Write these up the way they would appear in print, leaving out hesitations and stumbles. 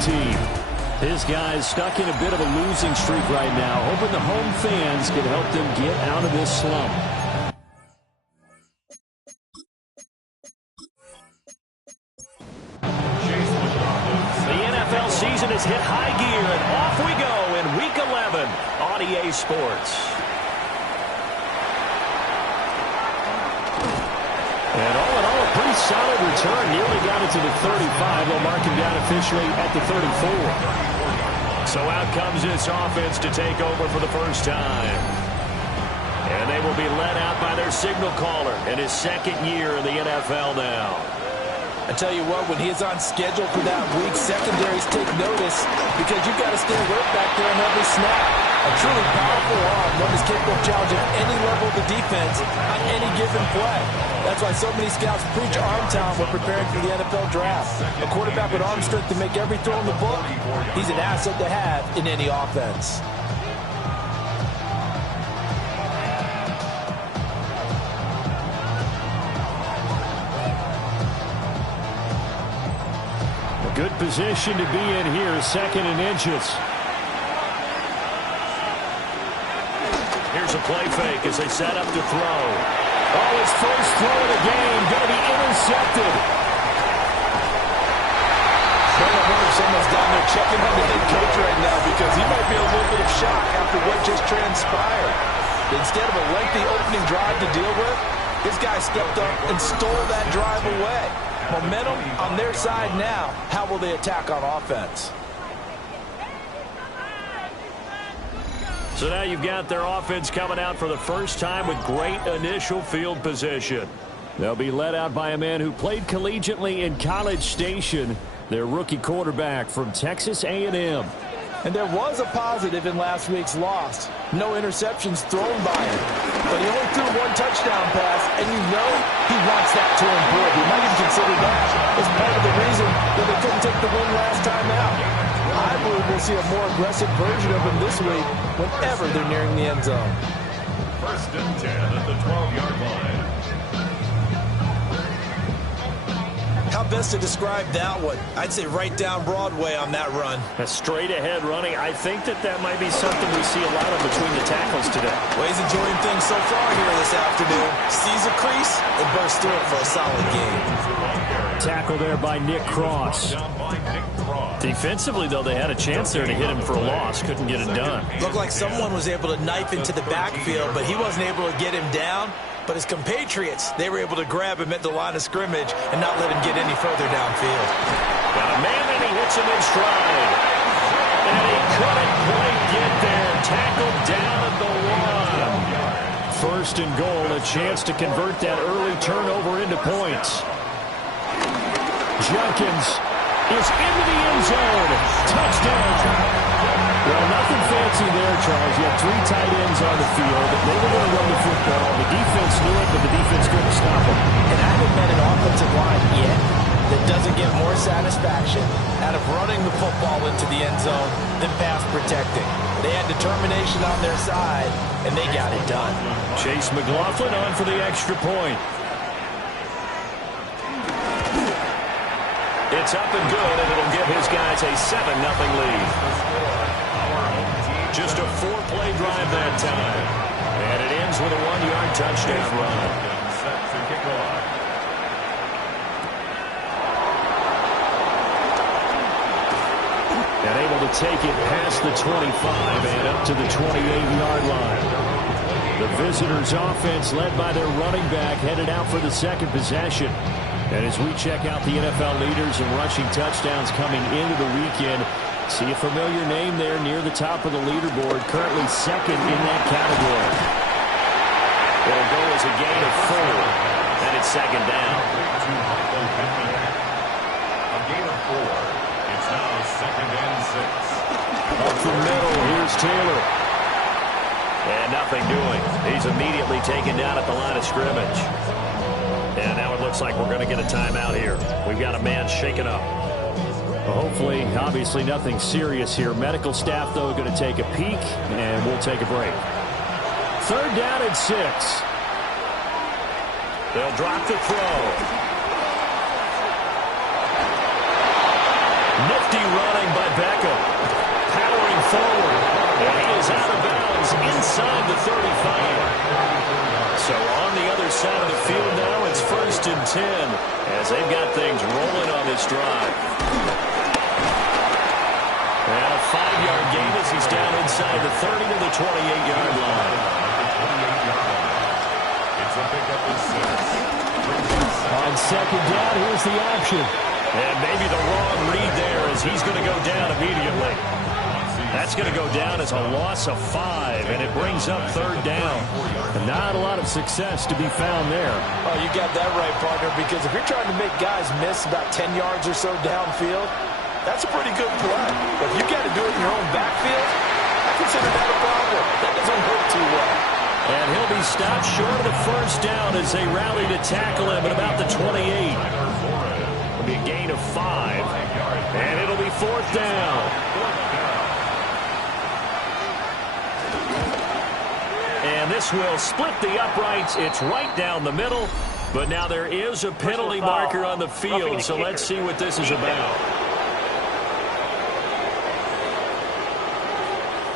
team. His guy's stuck in a bit of a losing streak right now, hoping the home fans can help them get out of this slump. The NFL season has hit high gear, and off we go in Week 11 on EA Sports. And all in all, a pretty solid return. Nearly got it to the 35. They'll mark him down officially at the 34. So out comes this offense to take over for the first time. And they will be led out by their signal caller in his second year in the NFL now. I tell you what, when he's on schedule for that week, secondaries take notice because you've got to stay alert back there on every snap. A truly powerful arm, one is capable of challenging any level of the defense on any given play. That's why so many scouts preach arm talent when preparing for the NFL draft. A quarterback with arm strength to make every throw in the book, he's an asset to have in any offense. A good position to be in here, second and inches. Here's a play fake as they set up to throw. Oh, his first throw of the game going to be intercepted. Someone's down there checking on the head coach right now because he might be a little bit of shock after what just transpired. Instead of a lengthy opening drive to deal with, this guy stepped up and stole that drive away. Momentum on their side now. How will they attack on offense? So now you've got their offense coming out for the first time with great initial field position. They'll be led out by a man who played collegiately in College Station, their rookie quarterback from Texas A&M. And there was a positive in last week's loss. No interceptions thrown by him. But he only threw one touchdown pass, and you know he wants that to improve. He might even consider that as part of the reason that they couldn't take the win last time out. I believe we'll see a more aggressive version of him this week whenever they're nearing the end zone. First and 10 at the 12-yard line. How best to describe that one? I'd say right down Broadway on that run. A straight-ahead running. I think that might be something we see a lot of between the tackles today. Well, he's enjoying things so far here this afternoon. Sees a crease and bursts through it for a solid game. Tackle there by Nick Cross. Defensively, though, they had a chance there to hit him for a loss. Couldn't get it done. Looked like someone was able to knife into the backfield, but he wasn't able to get him down. But his compatriots, they were able to grab him at the line of scrimmage and not let him get any further downfield. Got a man, and he hits him in stride. And he couldn't quite get there. Tackled down at the 1. First and goal, a chance to convert that early turnover into points. Jenkins is into the end zone. Touchdown. Well, nothing fancy there, Charles. You have 3 tight ends on the field. They were going to run the football. The defense knew it, but the defense couldn't stop them. And I haven't met an offensive line yet that doesn't get more satisfaction out of running the football into the end zone than pass protecting. They had determination on their side, and they got it done. Chase McLaughlin on for the extra point. It's up and good, and it'll give his guys a 7-0 lead. Just a 4-play drive that time. And it ends with a 1-yard touchdown run. And able to take it past the 25 and up to the 28-yard line. The visitors' offense led by their running back headed out for the second possession. And as we check out the NFL leaders in rushing touchdowns coming into the weekend, see a familiar name there near the top of the leaderboard, currently second in that category. It'll go as a gain of 4, and it's second down. A gain of 4. It's now second and 6. Up the middle, here's Taylor. And nothing doing. He's immediately taken down at the line of scrimmage. And now it looks like we're going to get a timeout here. We've got a man shaken up. Well, hopefully, obviously nothing serious here. Medical staff, though, going to take a peek, and we'll take a break. Third down and 6. They'll drop the throw. Nick Lofty running by Beckham. Powering forward. And he is out of bounds inside the 35. So on the other side of the field now, it's 1st and 10 as they've got things rolling on this drive. And a 5-yard gain as he's down inside the 30 to the 28-yard line. It's a pickup of 6. On 2nd down, here's the option. And maybe the wrong read there as he's going to go down immediately. That's going to go down as a loss of 5, and it brings up 3rd down. Not a lot of success to be found there. Oh, you got that right, partner, because if you're trying to make guys miss about 10 yards or so downfield, that's a pretty good play. But if you got to do it in your own backfield, I consider that a problem. That doesn't work too well. And he'll be stopped short of the 1st down as they rally to tackle him at about the 28. It'll be a gain of 5, and it'll be 4th down. And this will split the uprights. It's right down the middle. But now there is a penalty marker on the field, so let's see what this is about.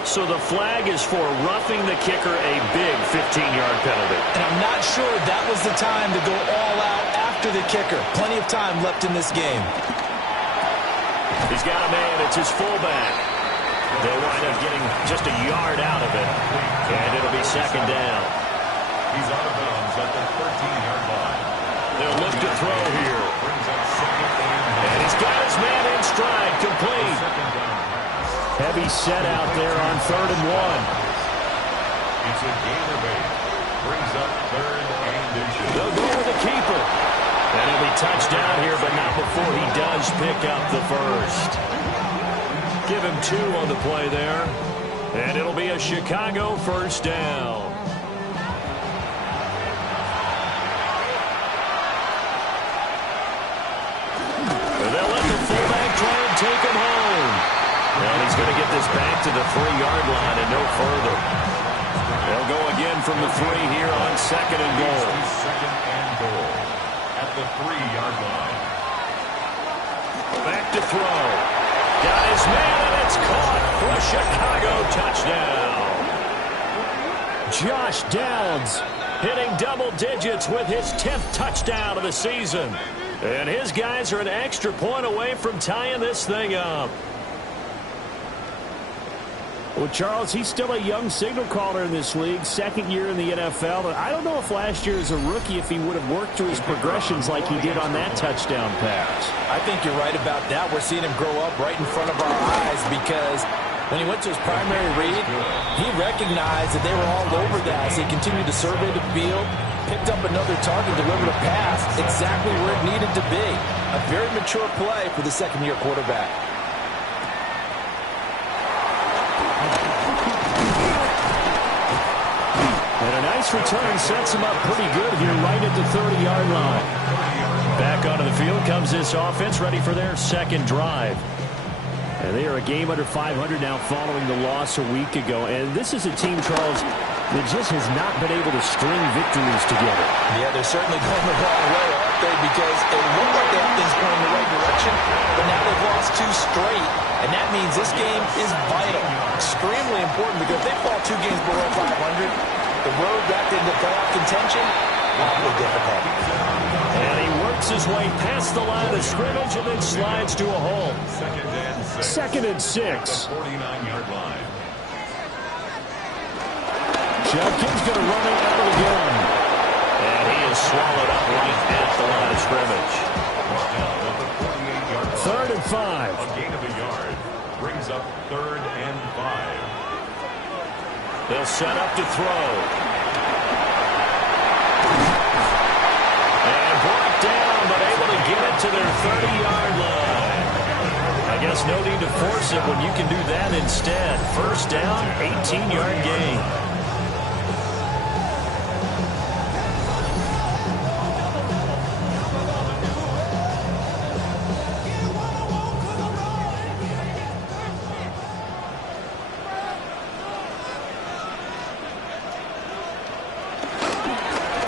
So the flag is for roughing the kicker, a big 15-yard penalty. And I'm not sure that was the time to go all out after the kicker. Plenty of time left in this game. He's got a man. It's his fullback. They wind up getting just a yard out of it, and it'll be 2nd down. He's out of bounds at the 13-yard line. They'll look to throw here. And he's got his man in stride, complete. Heavy set out there on 3rd and 1. It's a gain of 8. Brings up 3rd and inches. They'll go with the keeper. And he'll be touchdown here, but not before he does pick up the 1st. Give him 2 on the play there. And it'll be a Chicago 1st down. They'll let the fullback try and take him home. And he's going to get this back to the 3-yard line and no further. They'll go again from the 3 here on 2nd and goal. 2nd and goal at the 3-yard line. Back to throw. Got his man, and it's caught for a Chicago touchdown. Josh Downs hitting double digits with his 10th touchdown of the season. And his guys are an extra point away from tying this thing up. Well, Charles, he's still a young signal caller in this league, 2nd year in the NFL. But I don't know if last year as a rookie if he would have worked through his progressions like he did on that touchdown pass. I think you're right about that. We're seeing him grow up right in front of our eyes because when he went to his primary read, he recognized that they were all over that as he continued to survey the field, picked up another target, delivered a pass exactly where it needed to be. A very mature play for the 2nd-year quarterback. And a nice return sets him up pretty good here right at the 30-yard line. Back onto the field comes this offense, ready for their 2nd drive. And they are a game under 500 now following the loss a week ago. And this is a team, Charles, that just has not been able to string victories together. Yeah, they're certainly going the wrong way, aren't they? Because it looked like they have things going in the right direction, but now they've lost 2 straight. And that means this game is vital, extremely important, because if they fall 2 games below 500, the road back into playoff contention, awfully difficult. And he works his way past the line of scrimmage and then slides to a hole. 2nd and 6. 49-yard line. Judkins going to run it out of the gun. And he is swallowed up right at the line of scrimmage. 3rd and 5. A gain of a yard brings up 3rd and 5. They'll set up to throw. And brought down, but able to get it to their 30-yard line. I guess no need to force it when you can do that instead. 1st down, 18-yard gain.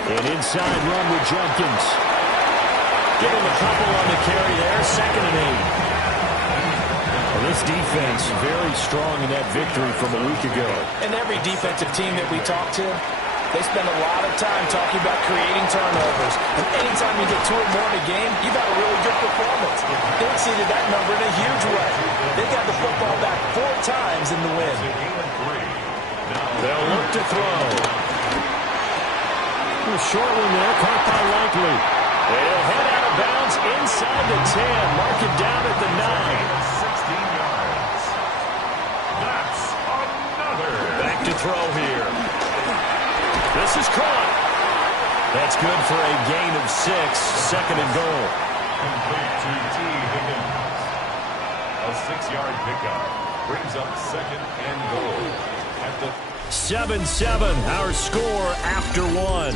An inside run with Judkins. Give him a couple on the carry there. 2nd and 8. This defense very strong in that victory from a week ago. And every defensive team that we talk to, they spend a lot of time talking about creating turnovers. And anytime you get 2 or more in a game, you've got a really good performance. They exceeded that number in a huge way. They got the football back 4 times in the win. They'll look to throw. A short one there, caught by Likely. They'll head out of bounds inside the 10. Mark it down at the 9. 16 yards. That's another. Back to throw here. This is caught. That's good for a gain of 6. Second and goal. Complete to T. Higgins. A 6-yard pickup brings up second and goal at the 7-7, our score after 1.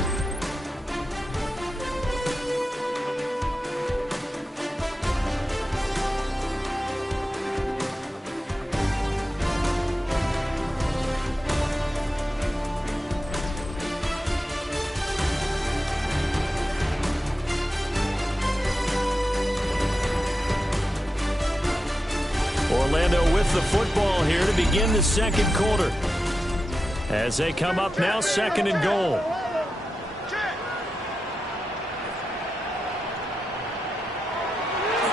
Orlando with the football here to begin the second quarter. As they come up now, second and goal.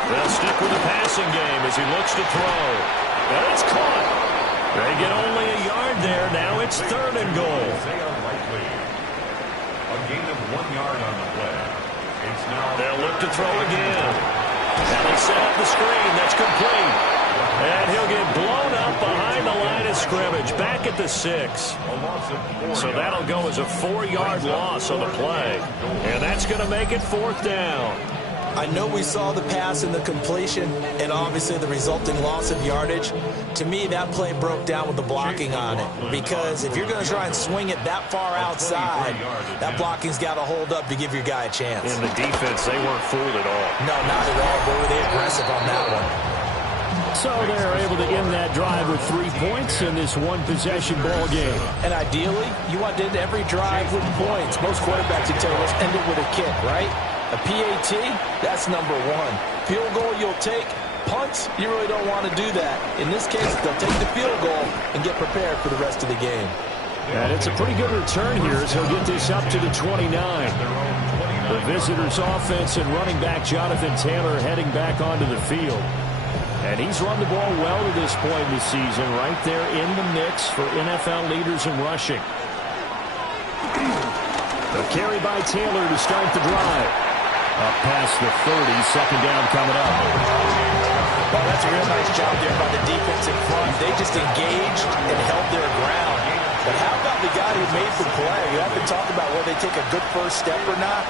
They'll stick with the passing game as he looks to throw. And it's caught. They get only a yard there. Now it's third and goal. A gain of 1 yard on the play. It's now They'll look to throw again. Now they set up the screen. That's complete. And he'll get blown up behind the line of scrimmage, back at the 6. So that'll go as a 4-yard loss on the play. And that's going to make it 4th down. I know we saw the pass and the completion and obviously the resulting loss of yardage. To me, that play broke down with the blocking on it. Because if you're going to try and swing it that far outside, that blocking's got to hold up to give your guy a chance. In the defense, they weren't fooled at all. No, not at all. Boy, were they aggressive on that one. So they're able to end that drive with 3 points in this one-possession ball game. And ideally, you want to end every drive with points. Most quarterbacks would tell you, let's end it with a kick, right? A PAT, that's number 1. Field goal you'll take. Punts, you really don't want to do that. In this case, they'll take the field goal and get prepared for the rest of the game. And it's a pretty good return here as he'll get this up to the 29. The visitors' offense and running back Jonathan Taylor heading back onto the field. And he's run the ball well to this point in the season, right there in the mix for NFL leaders in rushing. A carry by Taylor to start the drive. Up past the 30, second down coming up. Well, that's a real nice job there by the defensive front. They just engaged and held their ground. But how about the guy who made the play? You often talk about whether they take a good first step or not.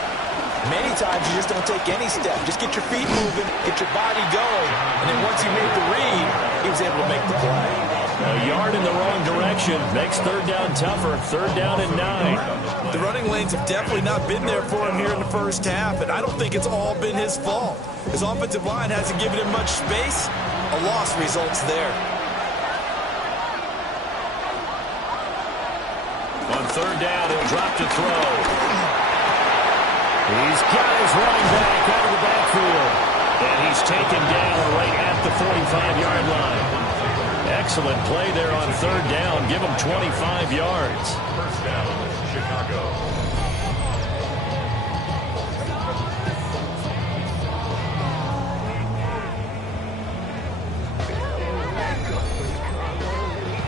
Many times you just don't take any step. Just get your feet moving, get your body going, and then once he made the read, he was able to make the play. A yard in the wrong direction makes third down tougher. Third down and 9. The running lanes have definitely not been there for him here in the first half, and I don't think it's all been his fault. His offensive line hasn't given him much space. A loss results there. On third down, he'll drop to throw. He's got his running back out of the backfield. And he's taken down right at the 45-yard line. Excellent play there on third down. Give him 25 yards. First down, Chicago.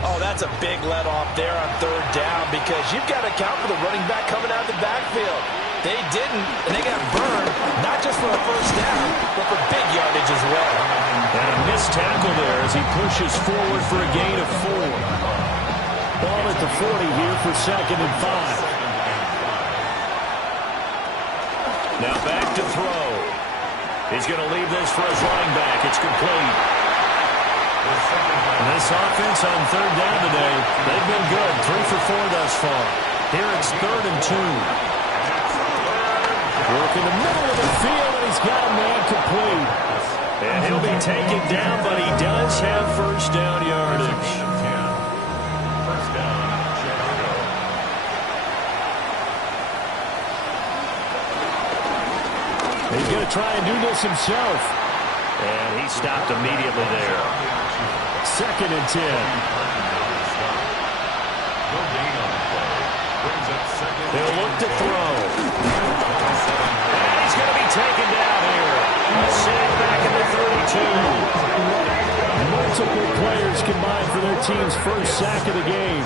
Oh, that's a big let off there on third down because you've got to account for the running back coming out of the backfield. They didn't, and they got burned, not just for a first down, but for big yardage as well. And a missed tackle there as he pushes forward for a gain of 4. Ball at the 40 here for second and 5. Now back to throw. He's going to leave this for his running back. It's complete. And this offense on third down today, they've been good. 3 for 4 thus far. Here it's third and 2. Work in the middle of the field, and he's got a man complete. And he'll be taken down, but he does have first down yardage. First down, Chicago. He's going to try and do this himself. And he stopped immediately there. 2nd and 10. No gain on the play. Brings up second. They'll look to throw. And he's going to be taken down here. A sack back in the 32. Multiple players combined for their team's first sack of the game.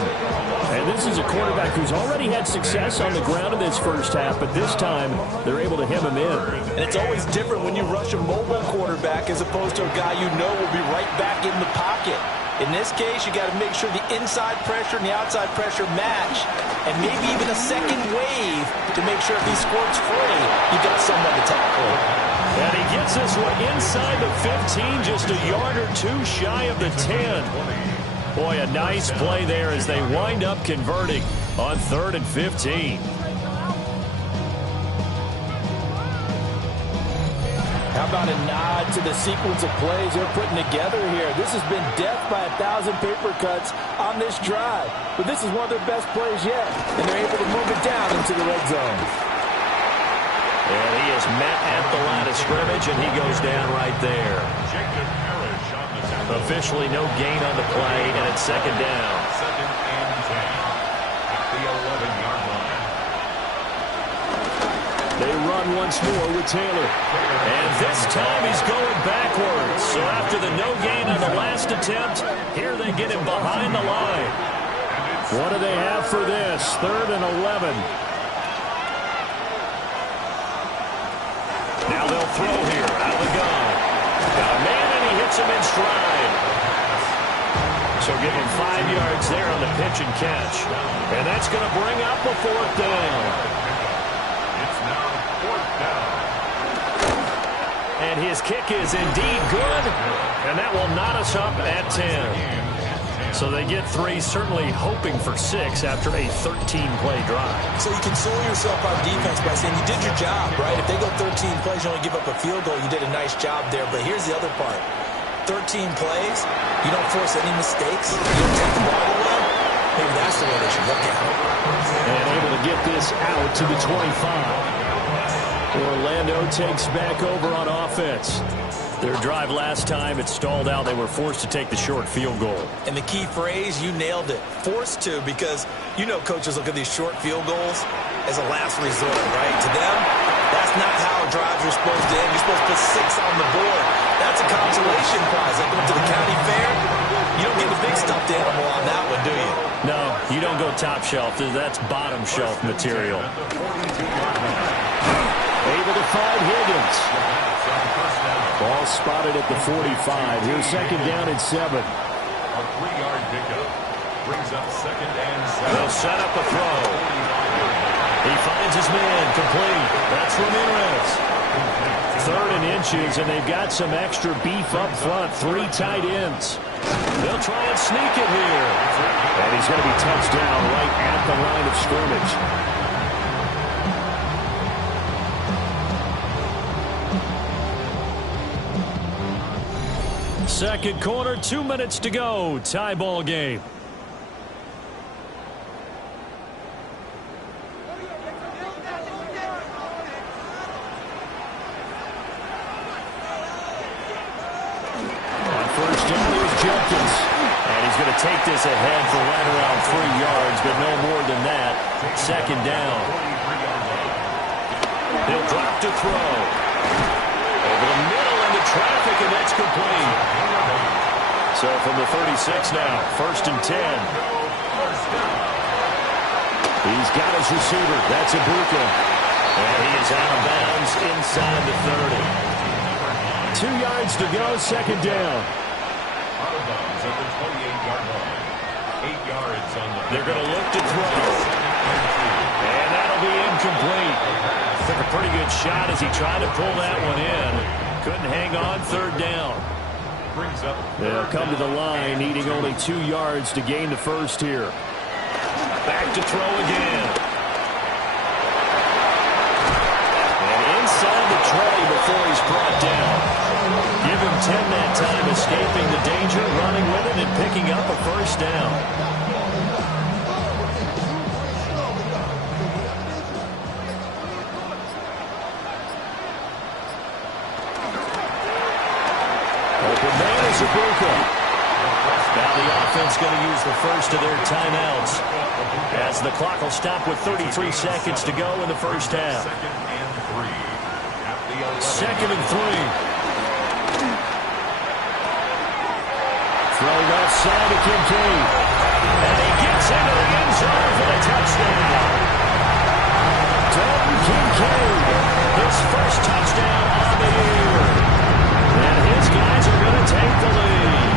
And this is a quarterback who's already had success on the ground in this first half, but this time they're able to hem him in. And it's always different when you rush a mobile quarterback as opposed to a guy you know will be right back in the pocket. In this case, you got to make sure the inside pressure and the outside pressure match, and maybe even a second wave to make sure if he squirts free, you got someone to tackle. And he gets this one inside the 15, just a yard or two shy of the 10. Boy, a nice play there as they wind up converting on 3rd and 15. How about a nod to the sequence of plays they're putting together here? This has been death by 1,000 paper cuts on this drive. But this is one of their best plays yet, and they're able to move it down into the red zone. And he is met at the line of scrimmage, and he goes down right there. Officially no gain on the play, and it's 2nd down. 2nd and 10 at the 11-yard line. They run once more with Taylor. And this time he's going backwards. So after the no gain on the last attempt, here they get him behind the line. What do they have for this? 3rd and 11. Now they'll throw here out of the gun. Got a man, and he hits him in stride. So give him 5 yards there on the pitch and catch. And that's going to bring up a 4th down. It's now 4th down. And his kick is indeed good. And that will knot us up at 10. So they get 3, certainly hoping for 6 after a 13-play drive. So you console yourself on defense by saying you did your job, right? If they go 13 plays, you only give up a field goal, you did a nice job there. But here's the other part. 13 plays, you don't force any mistakes, you don't take the ball away. Maybe that's the way they should look at it. And able to get this out to the 25. Orlando takes back over on offense. Their drive last time, it stalled out. They were forced to take the short field goal. And the key phrase, you nailed it. Forced to, because you know coaches look at these short field goals as a last resort, right? To them, that's not how drives are supposed to end. You're supposed to put 6 on the board. That's a consolation prize. Like going to the county fair, you don't get the big stuffed animal on that one, do you? No, you don't go top shelf. That's bottom shelf material. Able to find Higgins. Ball spotted at the 45. Here's 2nd down and 7. A 3-yard pickup brings up 2nd and 7. They'll set up a throw. He finds his man complete. That's Ramirez. 3rd and inches, and they've got some extra beef up front. 3 tight ends. They'll try and sneak it here. And he's going to be touched down right at the line of scrimmage. Second quarter, 2 minutes to go. Tie ball game. On first down, there's Jenkins. And he's going to take this ahead for right around 3 yards, but no more than that. 2nd down. He'll drop to throw. Over the middle into traffic, and that's complete. So from the 36 now, 1st and 10. He's got his receiver. That's Ibuka. And he is out of bounds inside the 30. 2 yards to go, 2nd down. Out of bounds at the 28-yard line. 8 yards on the... They're going to look to throw. And that'll be incomplete. Took a pretty good shot as he tried to pull that one in. Couldn't hang on, 3rd down. Brings up... They'll come to the line, needing only 2 yards to gain the first here. Back to throw again. And inside the 20 before he's brought down. Give him 10 that time, escaping the danger, running with it, and picking up a 1st down. Open man is Ibuka. offense going to use the first of their timeouts, as the clock will stop with 33 seconds to go in the first half. Second and 3. Thrown outside to Kincaid. And he gets into the end zone for the touchdown. Dalton Kincaid, his first touchdown on the year. And his guys are going to take the lead.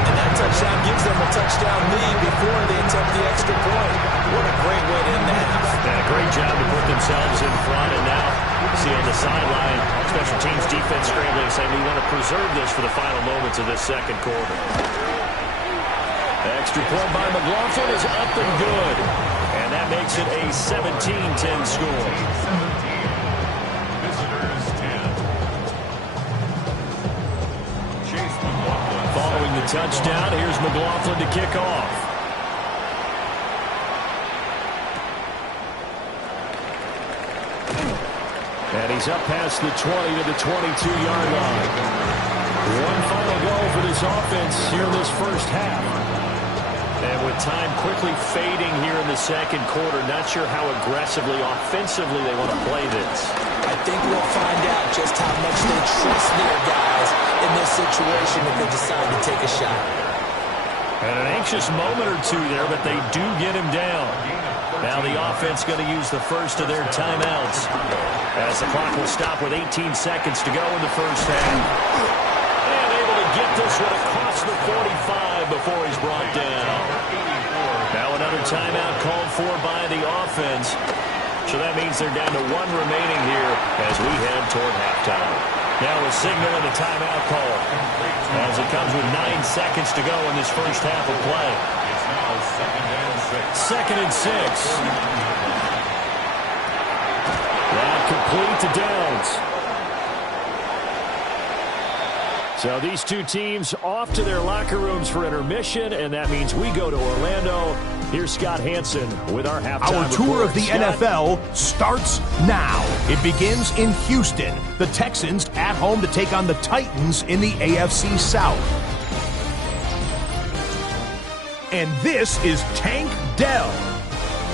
And that touchdown gives them a touchdown lead before they attempt the extra point. What a great way to end the half. Yeah, great job to put themselves in front. And now, see on the sideline, special teams defense scrambling, saying we want to preserve this for the final moments of this second quarter. Extra point by McLaughlin is up and good. And that makes it a 17-10 score. Visitors 10. Chase McLaughlin. Following the touchdown, here's McLaughlin to kick off. And he's up past the 20 to the 22-yard line. One final goal for this offense here in this first half. And with time quickly fading here in the second quarter, not sure how aggressively, offensively they want to play this. I think we'll find out just how much they trust their guys in this situation if they decide to take a shot. And an anxious moment or two there, but they do get him down. Now the offense going to use the first of their timeouts, as the clock will stop with 18 seconds to go in the first half. And able to get this one across the 45 before he's brought down. Now another timeout called for by the offense. So that means they're down to one remaining here as we head toward halftime. Now a signal and a timeout call, as it comes with 9 seconds to go in this first half of play. It's now 2nd and 6. 2nd and 6. That complete to Downs. So these two teams off to their locker rooms for intermission, and that means we go to Orlando. Here's Scott Hansen with our halftime Our tour report. of the Scott? NFL starts now. It begins in Houston. The Texans at home to take on the Titans in the AFC South. And this is Tank Dell.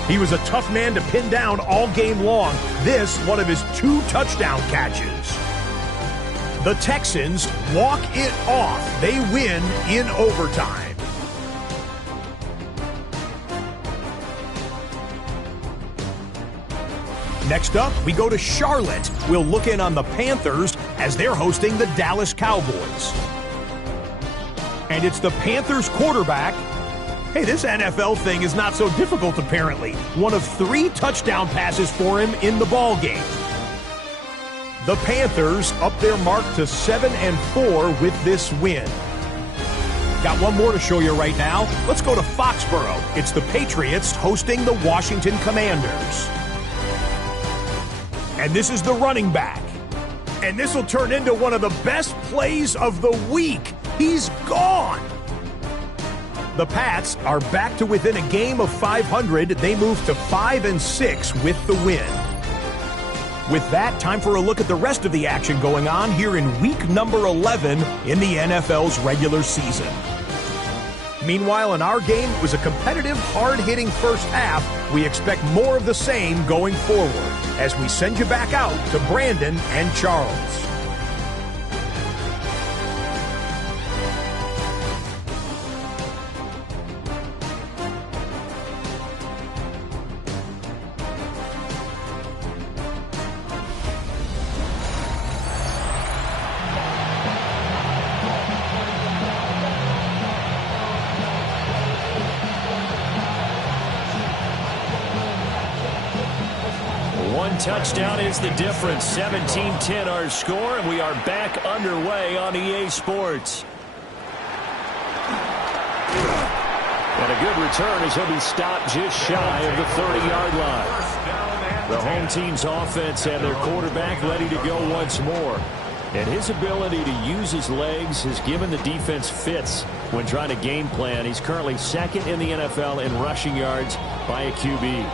He was a tough man to pin down all game long. This, one of his 2 touchdown catches. The Texans walk it off. They win in overtime. Next up, we go to Charlotte. We'll look in on the Panthers as they're hosting the Dallas Cowboys. And it's the Panthers quarterback. Hey, this NFL thing is not so difficult, apparently. One of 3 touchdown passes for him in the ballgame. The Panthers up their mark to 7-4 with this win. Got one more to show you right now. Let's go to Foxborough. It's the Patriots hosting the Washington Commanders. And this is the running back. And this will turn into one of the best plays of the week. He's gone. The Pats are back to within a game of 500. They move to 5-6 with the win. With that, time for a look at the rest of the action going on here in week number 11 in the NFL's regular season. Meanwhile, in our game, it was a competitive, hard-hitting first half. We expect more of the same going forward as we send you back out to Brandon and Charles. Touchdown is the difference. 17-10 our score, and we are back underway on EA Sports. And a good return as he'll be stopped just shy of the 30-yard line. The home team's offense and their quarterback ready to go once more. And his ability to use his legs has given the defense fits when trying to game plan. He's currently 2nd in the NFL in rushing yards by a QB.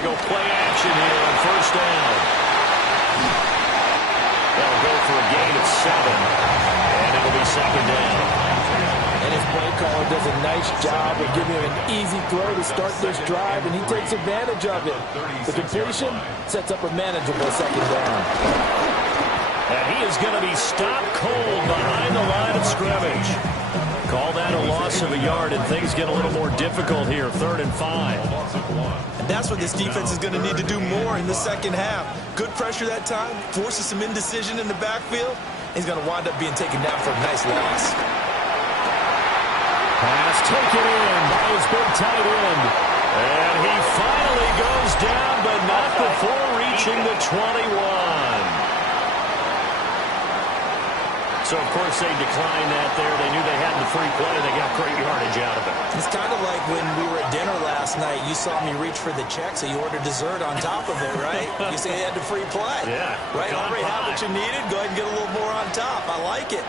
They go play action here on first down. They'll go for a gain of 7, and it'll be second down. And his play caller does a nice job of giving him an easy throw to start this drive, and he takes advantage of it. The completion sets up a manageable second down. And he is going to be stopped cold behind the line of scrimmage. Call that a loss of a yard, and things get a little more difficult here, 3rd and 5. And that's what this defense is going to need to do more in the second half. Good pressure that time, forces some indecision in the backfield. He's going to wind up being taken down for a nice loss. Pass taken in by his big tight end. And he finally goes down, but not before reaching the 21. So, of course, they declined that there. They knew they had the free play. They got great yardage out of it. It's kind of like when we were at dinner last night. You saw me reach for the check, so you ordered dessert on top of it, right? You say you had the free play. Yeah. Right? Already had what you needed. Go ahead and get a little more on top. I like it.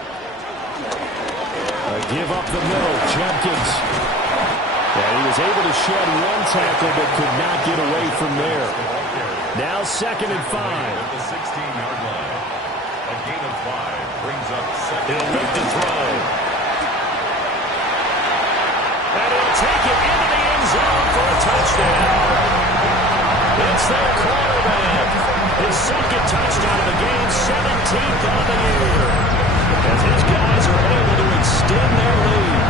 Give up the middle, Jenkins. Yeah, he was able to shed one tackle, but could not get away from there. Now 2nd and 5. At the 16-yard line. A gain of 5 brings up second. He'll look to throw. And he'll take it into the end zone for a touchdown. It's their quarterback. His second touchdown of the game, 17th on the year. As his guys are able to extend their lead.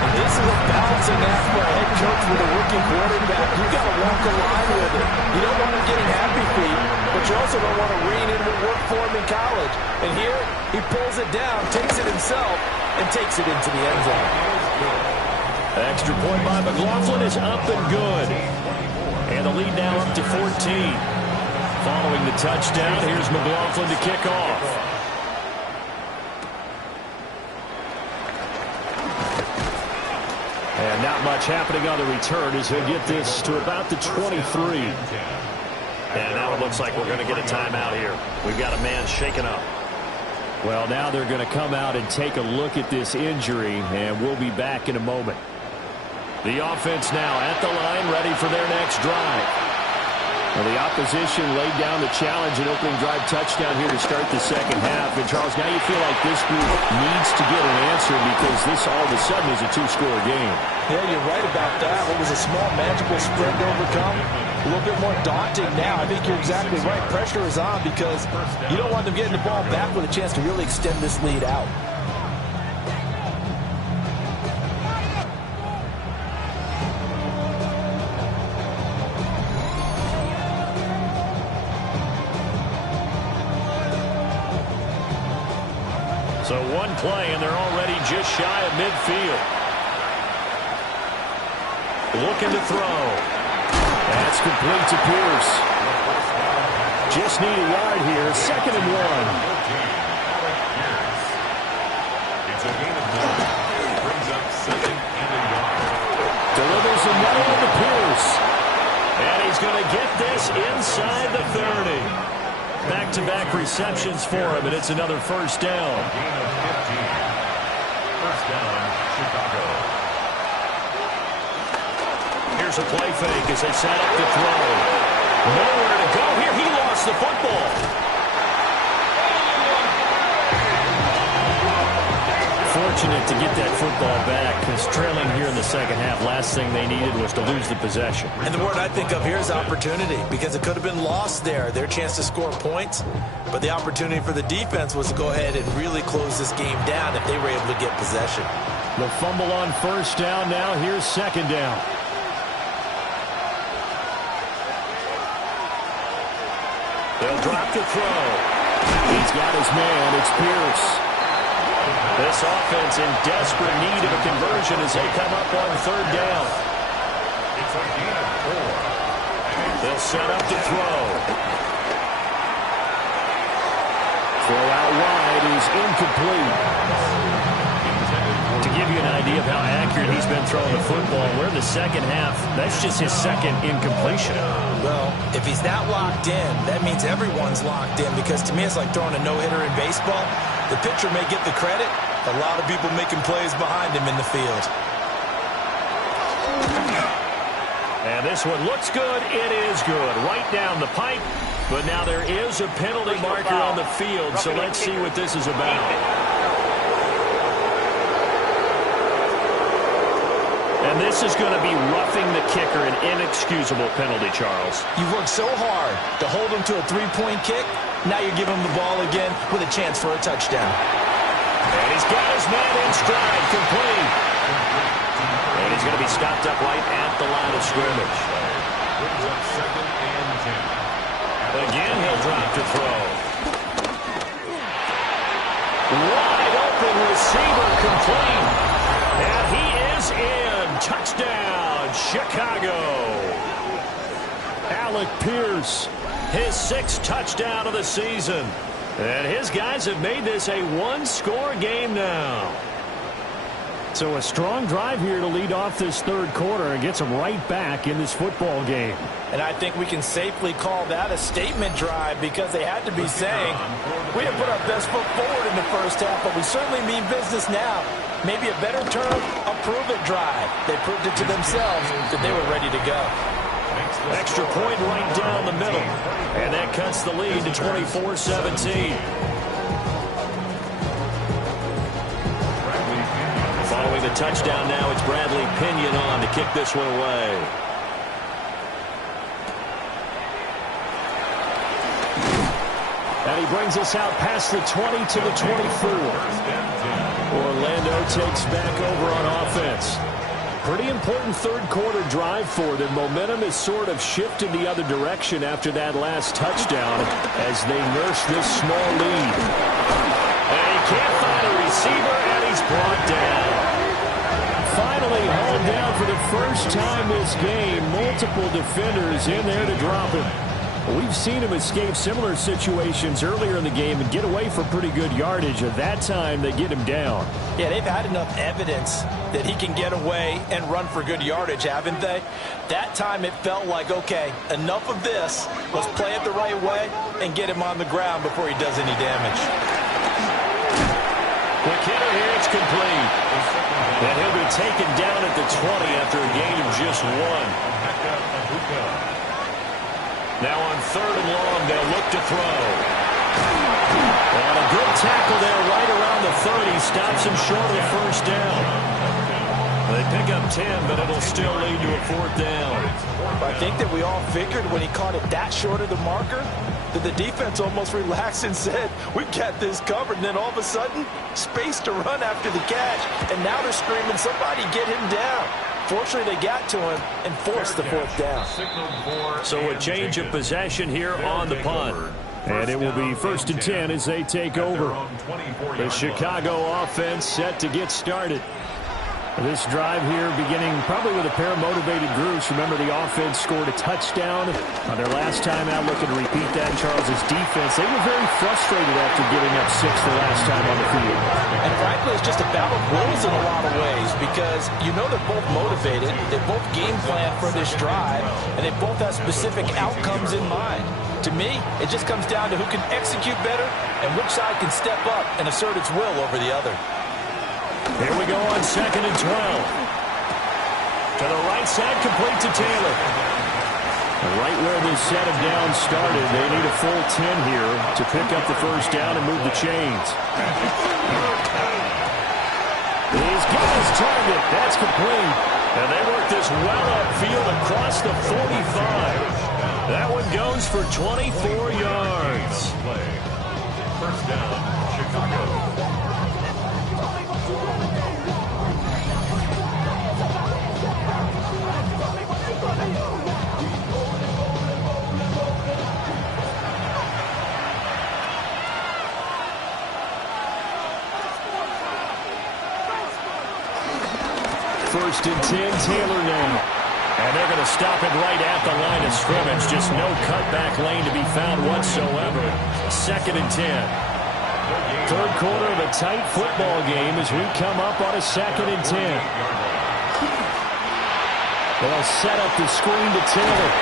And this is a balancing act for a head coach with a rookie quarterback. You've got to walk a line with it. You don't want him getting happy feet, but you also don't want to rein in what worked for him in college. And here, he pulls it down, takes it himself, and takes it into the end zone. Extra point by McLaughlin is up and good. And the lead now up to 14. Following the touchdown, here's McLaughlin to kick off. And not much happening on the return as he'll get this to about the 23. And now it looks like we're going to get a timeout here. We've got a man shaken up. Well, now they're going to come out and take a look at this injury, and we'll be back in a moment. The offense now at the line, ready for their next drive. Well, the opposition laid down the challenge, an opening drive touchdown here to start the second half. And, Charles, now you feel like this group needs to get an answer because this all of a sudden is a 2-score game. Yeah, you're right about that. What was a small, magical spread to overcome, a little bit more daunting now. I think you're exactly right. Pressure is on because you don't want them getting the ball back with a chance to really extend this lead out. So one play, and they're already just shy of midfield. Looking to throw. That's complete to Pierce. Just need a yard here. 2nd and 1. It's a gain of 1. Brings up 2nd and a yard. Delivers another one to Pierce. And he's going to get this inside the 30. Back-to-back receptions for him, and it's another first down. Gain of 15. First down, Chicago. Here's a play fake as they set up to throw. Nowhere to go here. He lost the football. Fortunate to get that football back because trailing here in the second half, last thing they needed was to lose the possession. And the word I think of here is opportunity because it could have been lost there. Their chance to score points, but the opportunity for the defense was to go ahead and really close this game down if they were able to get possession. The fumble on first down now. Here's second down. They'll drop to throw. He's got his man. It's Pierce. This offense in desperate need of a conversion as they come up on third down. It's a gain of 4. They'll set up to throw. Throw out wide is incomplete. To give you an idea of how accurate he's been throwing the football, we're in the second half. That's just his second incompletion. Well, if he's that locked in, that means everyone's locked in because to me it's like throwing a no-hitter in baseball. The pitcher may get the credit. A lot of people making plays behind him in the field. And this one looks good. It is good. Right down the pipe. But now there is a penalty marker on the field, so let's see what this is about. And this is going to be roughing the kicker, an inexcusable penalty, Charles. You worked so hard to hold him to a three-point kick. Now you give him the ball again with a chance for a touchdown. And he's got his man in stride, complete. And he's going to be stopped up right at the line of scrimmage. Brings up 2nd and 10. Again, he'll drop to throw. Wide open receiver, complete. And he is in. Touchdown, Chicago. Alec Pierce, his 6th touchdown of the season. And his guys have made this a one-score game now. So a strong drive here to lead off this third quarter and gets them right back in this football game. And I think we can safely call that a statement drive because they had to be saying, we didn't put our best foot forward in the first half, but we certainly mean business now. Maybe a better term, a prove-it drive. They proved it to themselves that they were ready to go. Extra point right down the middle. And that cuts the lead to 24-17. Following the touchdown now, it's Bradley Pinion on to kick this one away. And he brings us out past the 20 to the 24. Orlando takes back over on offense. Pretty important third quarter drive for them. Momentum has sort of shifted the other direction after that last touchdown as they nurse this small lead. And he can't find a receiver, and he's brought down. Finally hauled down for the first time this game. Multiple defenders in there to drop him. We've seen him escape similar situations earlier in the game and get away for pretty good yardage. At that time, they get him down. Yeah, they've had enough evidence that he can get away and run for good yardage, haven't they? That time it felt like, okay, enough of this. Let's play it the right way and get him on the ground before he does any damage. Quick hitter here, it's complete. And he'll be taken down at the 20 after a gain of just 1. Now on 3rd and long, they'll look to throw. And a good tackle there right around the 30. Stops him short of the first down. They pick up 10, but it'll still lead to a 4th down. I think that we all figured when he caught it that short of the marker that the defense almost relaxed and said, we got this covered. And then all of a sudden, space to run after the catch. And now they're screaming, somebody get him down. Fortunately, they got to him and forced the 4th down. So a change of possession here on the punt. And it will be 1st and 10 as they take over. The Chicago offense set to get started. This drive here beginning probably with a pair of motivated groups. Remember, the offense scored a touchdown on their last time out. Looking to repeat that in Charles's defense. They were very frustrated after giving up 6 the last time on the field. And frankly, it's just a battle of wills in a lot of ways because you know they're both motivated. They both game plan for this drive, and they both have specific outcomes in mind. To me, it just comes down to who can execute better and which side can step up and assert its will over the other. Here we go on 2nd and 12. To the right side, complete to Taylor. Right where this set of downs started, they need a full 10 here to pick up the first down and move the chains. He's got his target. That's complete. And they work this well upfield across the 45. That one goes for 24 yards. 1st down, Chicago. First and 10, Taylor now. And they're going to stop it right at the line of scrimmage. Just no cutback lane to be found whatsoever. 2nd and 10. Third quarter of a tight football game as we come up on a 2nd and 10. They'll set up the screen to Taylor.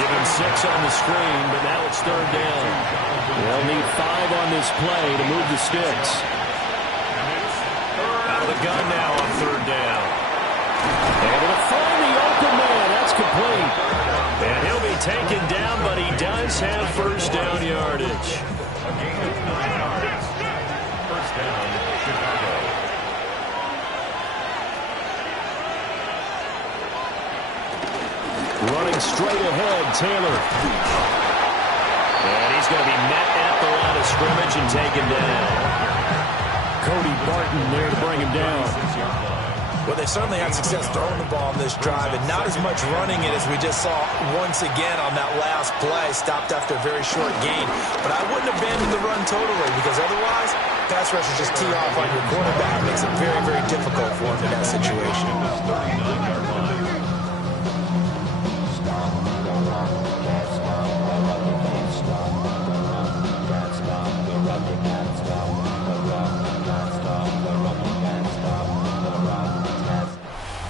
Give him 6 on the screen, but now it's 3rd down. They'll need 5 on this play to move the sticks. Out of the gun now on 3rd down. Able to find the open man. does have first down yardage. A gain of 9 yards. First down, Chicago. Running straight ahead, Taylor. And he's going to be met at the line of scrimmage and taken down. Cody Barton there to bring him down. Well, they certainly had success throwing the ball on this drive, and not as much running it as we just saw once again on that last play. Stopped after a very short gain. But I wouldn't abandon the run totally, because otherwise, pass rushers just tee off on your quarterback. Makes it very, very difficult for him in that situation. 39-yard line.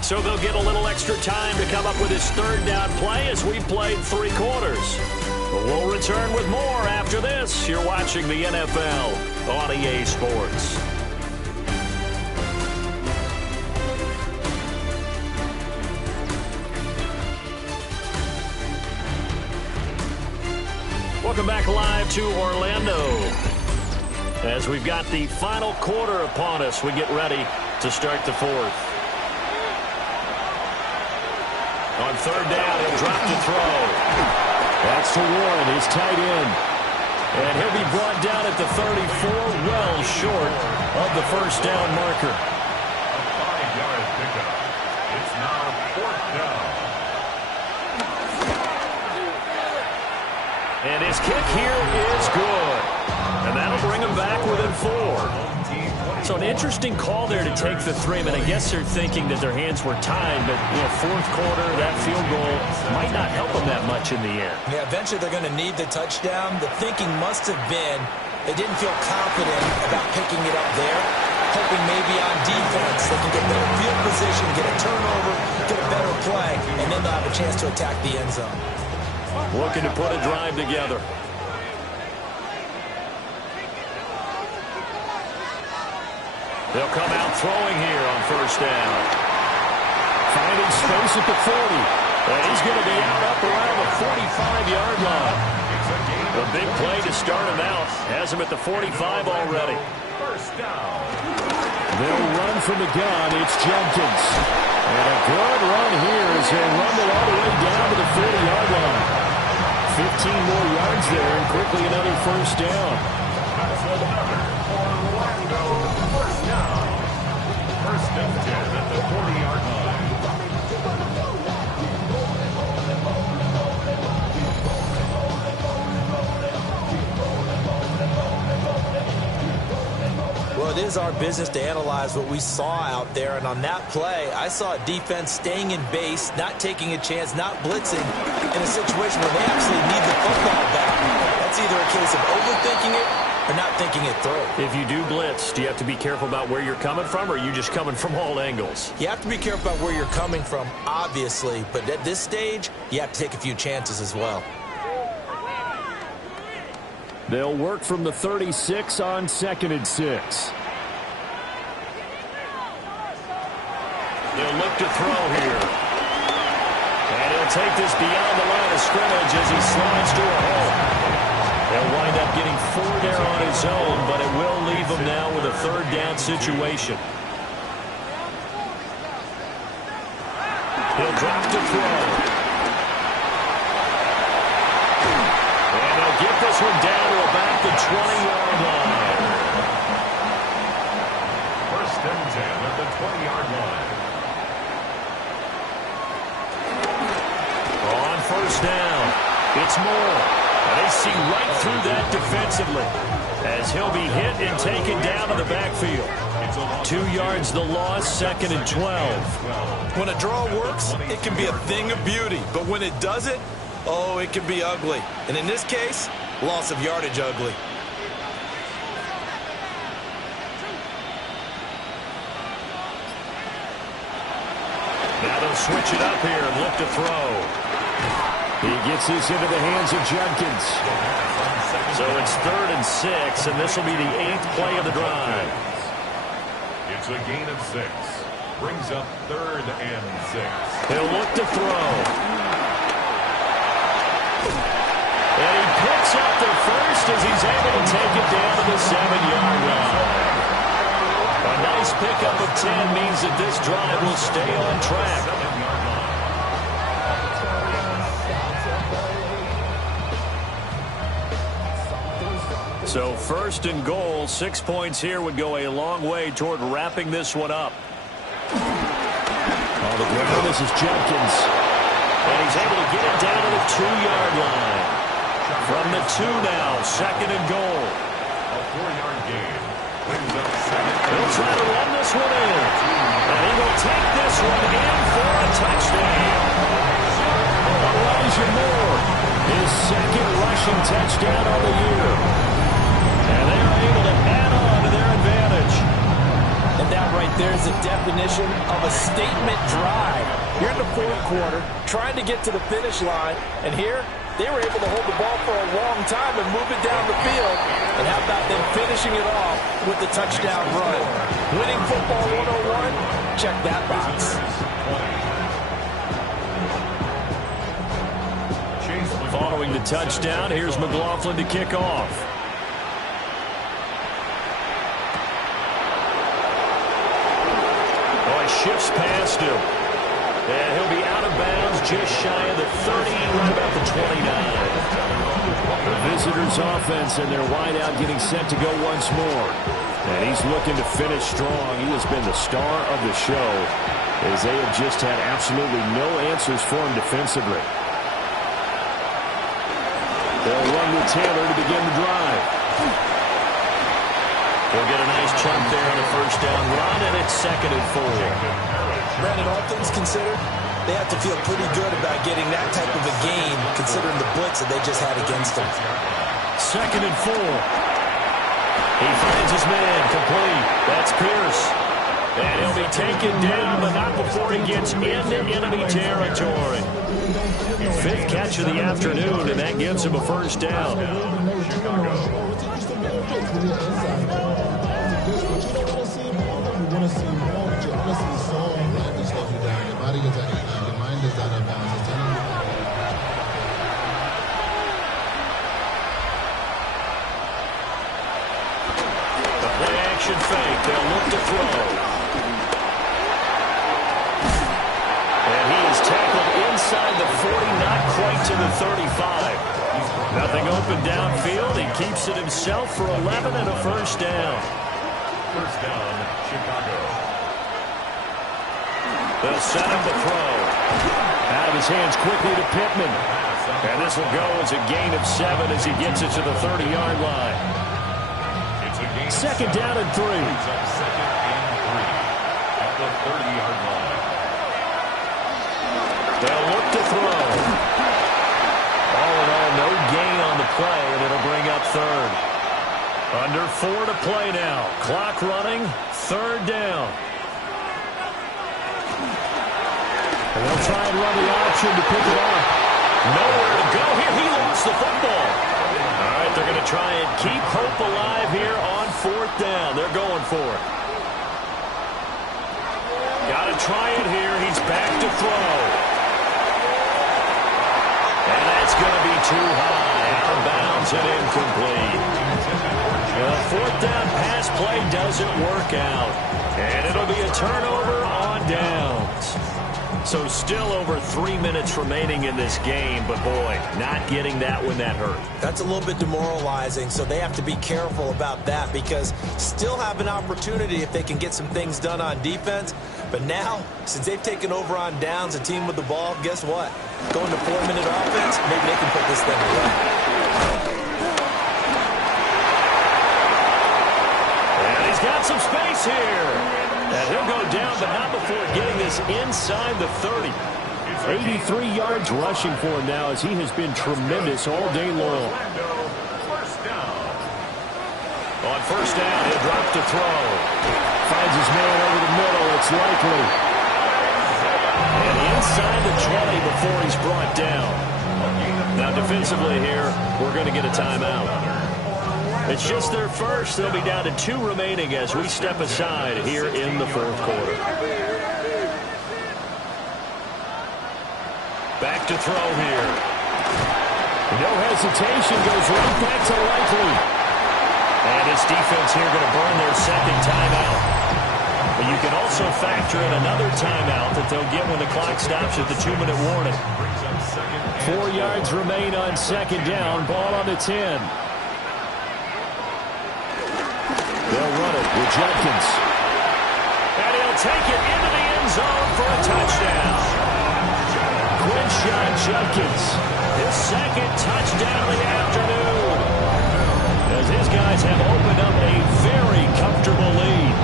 So they'll get a little extra time to come up with his third down play as we played 3 quarters. But we'll return with more after this. You're watching the NFL on EA Sports. Welcome back live to Orlando. As we've got the final quarter upon us, we get ready to start the fourth. On third down, he'll drop to throw. That's to Warren, his tight end. And he'll be brought down at the 34, well short of the first down marker. A 5-yard pickup. It's now 4th down. And his kick here is good. And that'll bring him back within 4. So an interesting call there to take the 3. I mean, I guess they're thinking that their hands were tied, but, you know, fourth quarter, that field goal might not help them that much in the end. Yeah, eventually they're going to need the touchdown. The thinking must have been they didn't feel confident about picking it up there, hoping maybe on defense they can get better field position, get a turnover, get a better play, and then they'll have a chance to attack the end zone. Looking to put a drive together. They'll come out throwing here on first down. Finding space at the 40. And he's going to be out up around the 45-yard line. A big play to start him out. Has him at the 45 already. First down. They'll run from the gun. It's Jenkins. And a good run here as he'll run it all the way down to the 40-yard line. 15 more yards there and quickly another first down. That's another Orlando first down. First and 10 at the 40-yard line. Well, it is our business to analyze what we saw out there, and on that play, I saw a defense staying in base, not taking a chance, not blitzing, in a situation where they actually need the football back. That's either a case of overthinking it or not thinking it through. If you do blitz, do you have to be careful about where you're coming from, or are you just coming from all angles? You have to be careful about where you're coming from, obviously, but at this stage, you have to take a few chances as well. They'll work from the 36 on 2nd and 6. They'll look to throw here. And he'll take this beyond the line of scrimmage as he slides to a hole. He'll wind up getting 4 there on his own, but it will leave him now with a third down situation. He'll drop to throw. And they'll get this one down to about the 20-yard line. First and 10 at the 20-yard line. On first down, it's Moore. And they see right through that defensively as he'll be hit and taken down to the backfield. 2 yards the loss, 2nd and 12. When a draw works, it can be a thing of beauty, but when it doesn't, oh, it can be ugly. And in this case, loss of yardage ugly. Now they'll switch it up here and look to throw. He gets this into the hands of Jenkins. So it's 3rd and 6, and this will be the 8th play of the drive. It's a gain of 6. Brings up 3rd and 6. He'll look to throw. And he picks up the first as he's able to take it down to the 7-yard line. A nice pickup of 10 means that this drive will stay on track. So 1st and goal, 6 points here would go a long way toward wrapping this one up. On the ground, this is Jenkins. And he's able to get it down to the 2-yard line. From the 2 now, 2nd and goal. A 4-yard gain. Brings up 2nd. He'll try to run this one in. And he will take this one in for a touchdown. Elijah Moore, his 2nd rushing touchdown on the year. And they're able to add on to their advantage. And that right there is the definition of a statement drive. You're in the 4th quarter, trying to get to the finish line, and here they were able to hold the ball for a long time and move it down the field. And how about them finishing it off with the touchdown run? Winning football 101, check that box. Following the touchdown, here's McLaughlin to kick off. Shifts past him. And he'll be out of bounds just shy of the 30, right about the 29. The visitors' offense and their wideout getting set to go once more. And he's looking to finish strong. He has been the star of the show as they have just had absolutely no answers for him defensively. They'll run with Taylor to begin the drive. They'll get a nice chunk there on the 1st down run, and it's 2nd and 4. Brandon, all things considered, they have to feel pretty good about getting that type of a gain, considering the blitz that they just had against them. 2nd and 4. He finds his man, complete. That's Pierce. And he'll be taken down, but not before he gets into enemy territory. 5th catch of the afternoon, and that gives him a 1st down. The play action fake. They'll look to throw. And he is tackled inside the 40, not quite to the 35. Nothing open downfield. He keeps it himself for 11 and a 1st down. 1st down, Chicago. They'll set up the throw. Out of his hands quickly to Pittman. And this will go as a gain of 7 as he gets it to the 30-yard line. It's a gain. 2nd down and 3. Brings up 2nd and 3 at the 30-yard line. They'll look to throw. All in all, no gain on the play, and it'll bring up 3rd. Under 4 to play now. Clock running. 3rd down. And they'll try and run the option to pick it up. Nowhere to go here. He lost the football. All right, they're going to try and keep hope alive here on 4th down. They're going for it. Got to try it here. He's back to throw. And that's going to be too high. Out of bounds and incomplete. The 4th down pass play doesn't work out. And it'll be a turnover on downs. So still over 3 minutes remaining in this game, but boy, not getting that when that hurt. That's a little bit demoralizing, so they have to be careful about that because still have an opportunity if they can get some things done on defense. But now, since they've taken over on downs, a team with the ball, guess what? Going to 4-minute offense, maybe they can put this thing away. And he's got some space here. And he'll go down, but not before getting this inside the 30. 83 yards rushing for him now as he has been tremendous all day long. On 1st down, he'll drop to throw. Finds his man over the middle. It's likely. And inside the 20 before he's brought down. Now defensively here, we're going to get a timeout. It's just their first. They'll be down to 2 remaining as we step aside here in the 4th quarter. Back to throw here. No hesitation, goes right back to Likely. And this defense here going to burn their second timeout. But you can also factor in another timeout that they'll get when the clock stops at the 2-minute warning. 4 yards remain on second down. Ball on the 10. They'll run it with Judkins. And he'll take it into the end zone for a touchdown. Quinshon Judkins, his second touchdown of the afternoon. As his guys have opened up a very comfortable lead.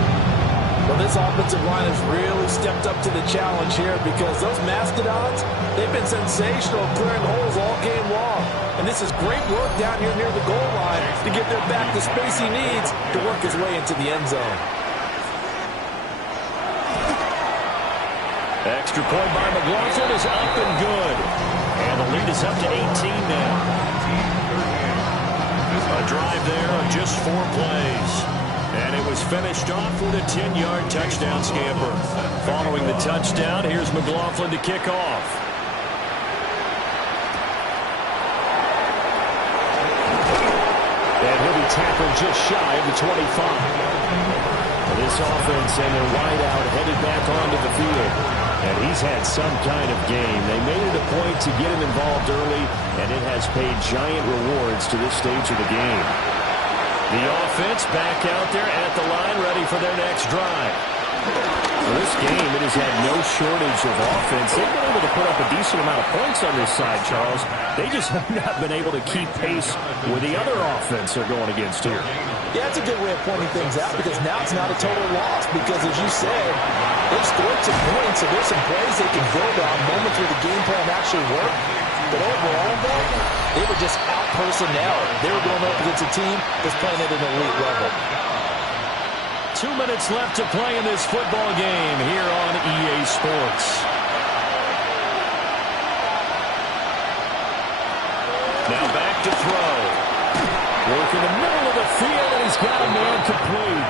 Well, this offensive line has really stepped up to the challenge here because those Mastodons, they've been sensational clearing holes all game long. And this is great work down here near the goal line to give their back the space he needs to work his way into the end zone. Extra point by McLaughlin is up and good. And the lead is up to 18 now. A drive there of just 4 plays. And it was finished off with a 10-yard touchdown scamper. Following the touchdown, here's McLaughlin to kick off. And he'll be tackled just shy of the 25. This offense and their wideout headed back onto the field. And he's had some kind of game. They made it a point to get him involved early, and it has paid giant rewards to this stage of the game. The offense back out there at the line, ready for their next drive. For this game, it has had no shortage of offense. They've been able to put up a decent amount of points on this side, Charles. They just have not been able to keep pace with the other offense they're going against here. Yeah, it's a good way of pointing things out because now it's not a total loss because, as you said, they've scored some points, so there's some plays they can build on, moments where the game plan actually worked. But overall, though, they were just out-personnel. They were going up against a team that's playing at an elite level. 2 minutes left to play in this football game here on EA Sports. Now back to throw. Work in the middle of the field, and he's got a man complete.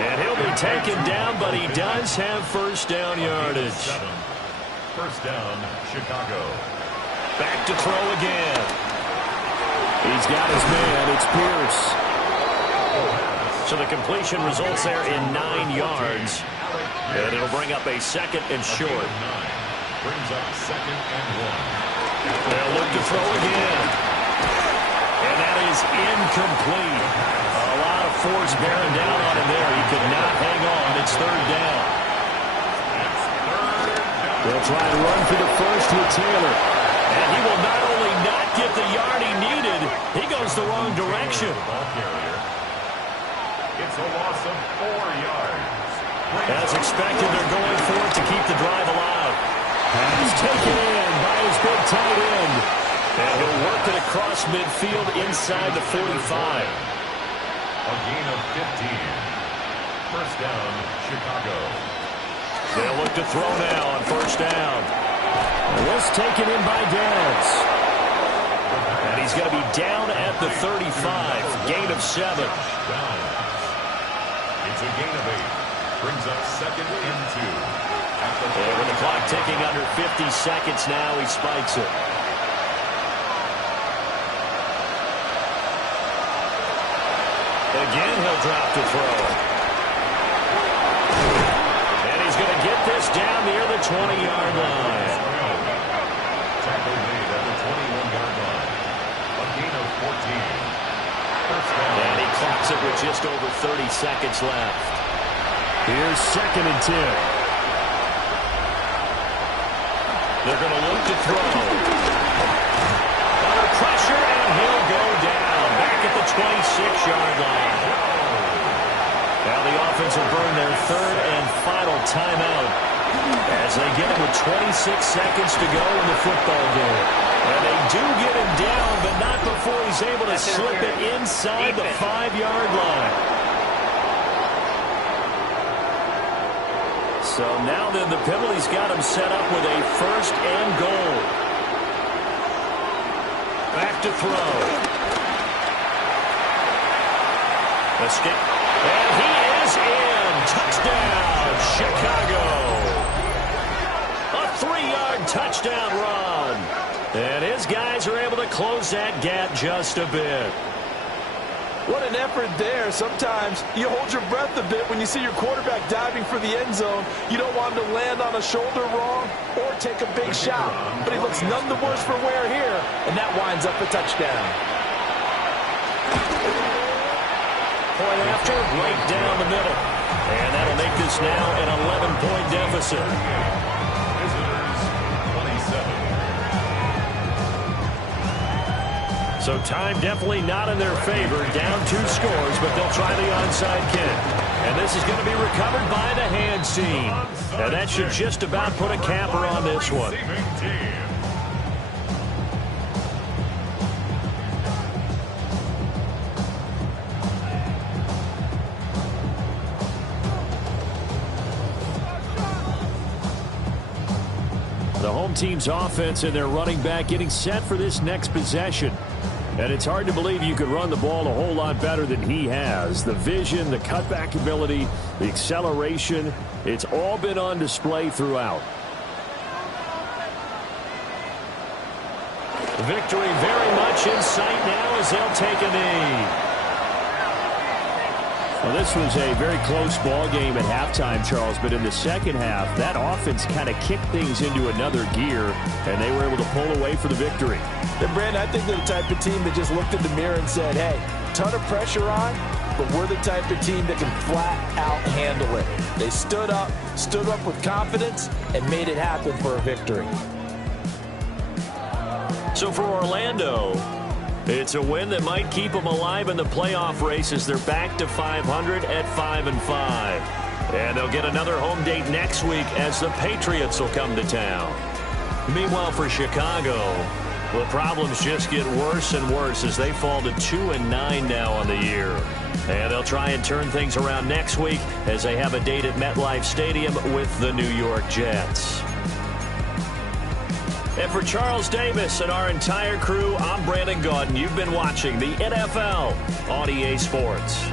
And he'll be taken down, but he does have first down yardage. First down, Chicago. Back to throw again. He's got his man. It's Pierce. So the completion results there in 9 yards. And it'll bring up a second and short. Brings up second and 1. They'll look to throw again. And that is incomplete. A lot of force bearing down on him there. He could not hang on. It's third down. They'll try to run for the first with Taylor. And he will not only not get the yard he needed, he goes the wrong direction. It's a loss of 4 yards. As expected, they're going for it to keep the drive alive. Pass taken in by his big tight end. And he'll work it across midfield inside the 45. A gain of 15. First down, Chicago. They'll look to throw now on first down. This taken in by Downs. And he's going to be down at the 35. Gain of 7. It's a gain of 8. Brings up second and 2. And with the clock ticking under 50 seconds now, he spikes it. Again, he'll drop to throw. And he's going to get this down near the 20-yard line. Tackle made at the 21-yard line. A gain of 14. First down. And he clocks it with just over 30 seconds left. Here's second and 10. They're going to look to throw. Under pressure, and he'll go down. Back at the 26-yard line. Now the offense will burn their third and final timeout as they get it with 26 seconds to go in the football game. And they do get him down, but not before he's able to slip it inside the 5-yard line. So now then the penalty's got him set up with a first and goal. Back to throw. Escape. And he is in. Touchdown, Chicago. A 3-yard touchdown run. And his guys Eagles are able to close that gap just a bit. What an effort there. Sometimes you hold your breath a bit when you see your quarterback diving for the end zone. You don't want him to land on a shoulder wrong or take a big shot. But he looks none the worse for wear here, and that winds up a touchdown. Point after, right down the middle. And that'll make this now an 11-point deficit. Visitors, 27. So time definitely not in their favor. Down 2 scores, but they'll try the onside kick. And this is going to be recovered by the hands team. And that should just about put a capper on this one. The home team's offense and their running back getting set for this next possession. And it's hard to believe you could run the ball a whole lot better than he has. The vision, the cutback ability, the acceleration, it's all been on display throughout. Victory very much in sight now as they'll take a knee. Well, this was a very close ball game at halftime, Charles, but in the second half, that offense kind of kicked things into another gear, and they were able to pull away for the victory. And Brandon, I think they're the type of team that just looked in the mirror and said, hey, ton of pressure on, but we're the type of team that can flat out handle it. They stood up with confidence, and made it happen for a victory. So for Orlando, it's a win that might keep them alive in the playoff race as they're back to 500 at 5-5. And they'll get another home date next week as the Patriots will come to town. Meanwhile, for Chicago, the problems just get worse and worse as they fall to 2-9 now on the year. And they'll try and turn things around next week as they have a date at MetLife Stadium with the New York Jets. And for Charles Davis and our entire crew, I'm Brandon Gaudin. You've been watching the NFL on EA Sports.